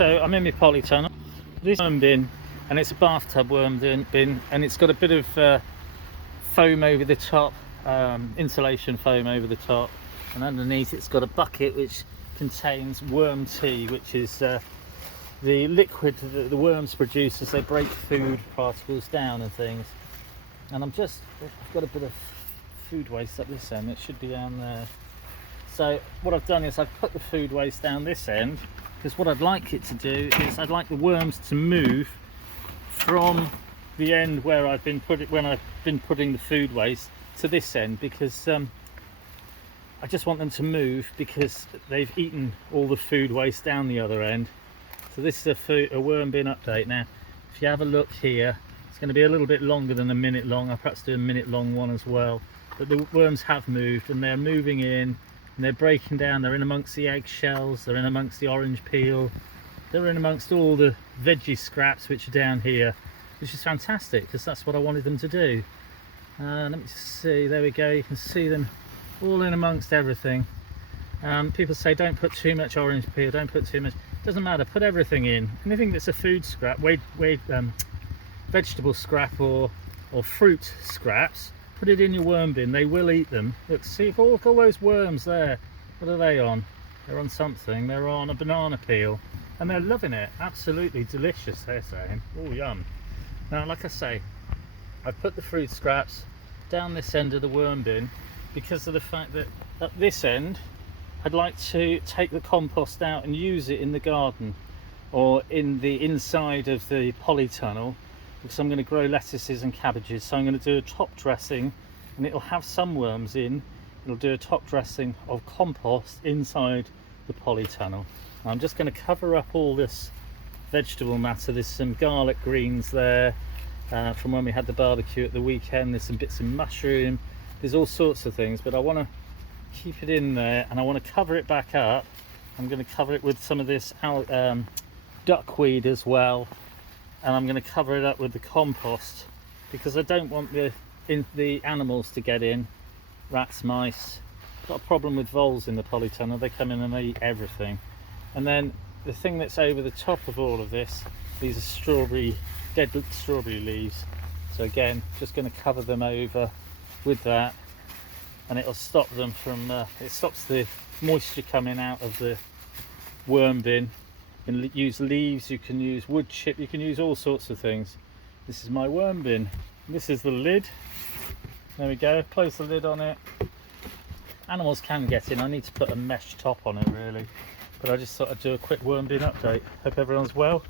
So I'm in my polytunnel. This worm bin, and it's a bathtub worm bin, and it's got a bit of foam over the top, insulation foam over the top, and underneath it's got a bucket which contains worm tea, which is the liquid that the worms produce as they break food particles down and things. And I've got a bit of food waste up this end. It should be down there. So what I've done is I've put the food waste down this end, because what I'd like it to do is I'd like the worms to move from the end where I've been putting the food waste to this end, because I just want them to move because they've eaten all the food waste down the other end. So this is a worm bin update. Now if you have a look here, it's going to be a little bit longer than a minute long. I'll perhaps do a minute long one as well. But the worms have moved, and they're moving in, and they're breaking down. They're in amongst the eggshells, they're in amongst the orange peel, they're in amongst all the veggie scraps which are down here, which is fantastic because that's what I wanted them to do. Let me just see, there we go, you can see them all in amongst everything. People say don't put too much orange peel, don't put too much. Doesn't matter, put everything in. Anything that's a food scrap, vegetable scrap or fruit scraps, put it in your worm bin. They will eat them. Look, see, look all those worms there. What are they on? They're on something. They're on a banana peel, and they're loving it. Absolutely delicious, they're saying. Oh, yum. Now, like I say, I've put the fruit scraps down this end of the worm bin because of the fact that at this end I'd like to take the compost out and use it in the garden or in the inside of the polytunnel, because I'm going to grow lettuces and cabbages. So I'm going to do a top dressing, and it'll have some worms in. It'll do a top dressing of compost inside the polytunnel. I'm just going to cover up all this vegetable matter. There's some garlic greens there from when we had the barbecue at the weekend. There's some bits of mushroom, there's all sorts of things, but I want to keep it in there, and I want to cover it back up. I'm going to cover it with some of this duckweed as well, and I'm going to cover it up with the compost because I don't want the animals to get in. Rats, mice. Got a problem with voles in the polytunnel. They come in and they eat everything. And then the thing that's over the top of all of this, these are dead strawberry leaves. So again, just going to cover them over with that, and it'll stop them from it stops the moisture coming out of the worm bin. You can use leaves, you can use wood chip, you can use all sorts of things. This is my worm bin. This is the lid. There we go, close the lid on it. Animals can get in. I need to put a mesh top on it really, but I just thought I'd do a quick worm bin update. Hope everyone's well.